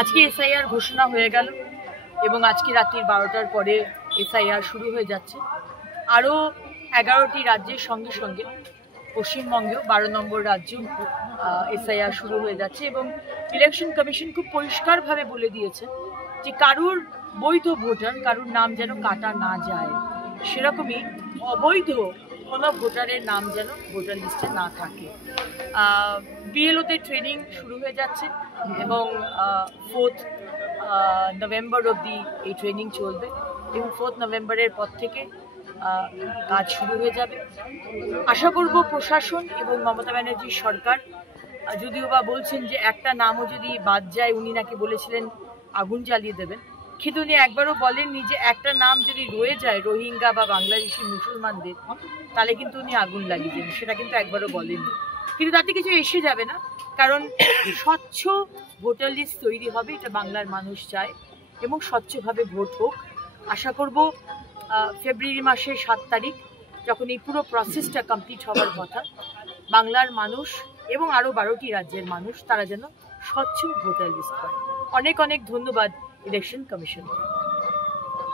আজকে এসআইআর ঘোষণা হয়ে গেল এবং আজকে রাত্রি 12টার পরে এসআইআর শুরু হয়ে যাচ্ছে। আরও 11টি রাজ্যের সঙ্গে সঙ্গে পশ্চিমবঙ্গেও 12 নম্বর রাজ্য এসআইআর শুরু হয়ে যাচ্ছে এবং ইলেকশন কমিশন খুব পরিষ্কারভাবে বলে দিয়েছে যে কারুর বৈধ ভোটার কারুর নাম যেন কাটা না যায়, সেরকমই অবৈধ কোনো ভোটারের নাম যেন ভোটার লিস্টে না থাকে। বিএলওতে ট্রেনিং শুরু হয়ে যাচ্ছে এবং 4 নভেম্বর অবধি এই ট্রেনিং চলবে এবং 4 নভেম্বরের পর থেকে কাজ শুরু হয়ে যাবে। আশা করব প্রশাসন এবং মমতা ব্যানার্জির সরকার, যদিও বা বলছেন যে একটা নামও যদি বাদ যায়, উনি নাকি বলেছিলেন আগুন জ্বালিয়ে দেবেন, কিন্তু উনি একবারও বলেননি যে একটা নাম যদি রয়ে যায় রোহিঙ্গা বা বাংলাদেশি মুসলমানদের, তাহলে কিন্তু উনি আগুন লাগিয়ে দেবেন, সেটা কিন্তু একবারও বলেননি। কিন্তু তাতে কিছু এসে যাবে না, কারণ স্বচ্ছ ভোটার লিস্ট তৈরি হবে, এটা বাংলার মানুষ চায় এবং স্বচ্ছভাবে ভোট হোক। আশা করব ফেব্রুয়ারি মাসের 7 তারিখ যখন এই পুরো প্রসেসটা কমপ্লিট হওয়ার কথা, বাংলার মানুষ এবং আরও 12টি রাজ্যের মানুষ তারা যেন স্বচ্ছ ভোটার লিস্ট পায়। অনেক অনেক ধন্যবাদ ইলেকশন কমিশন।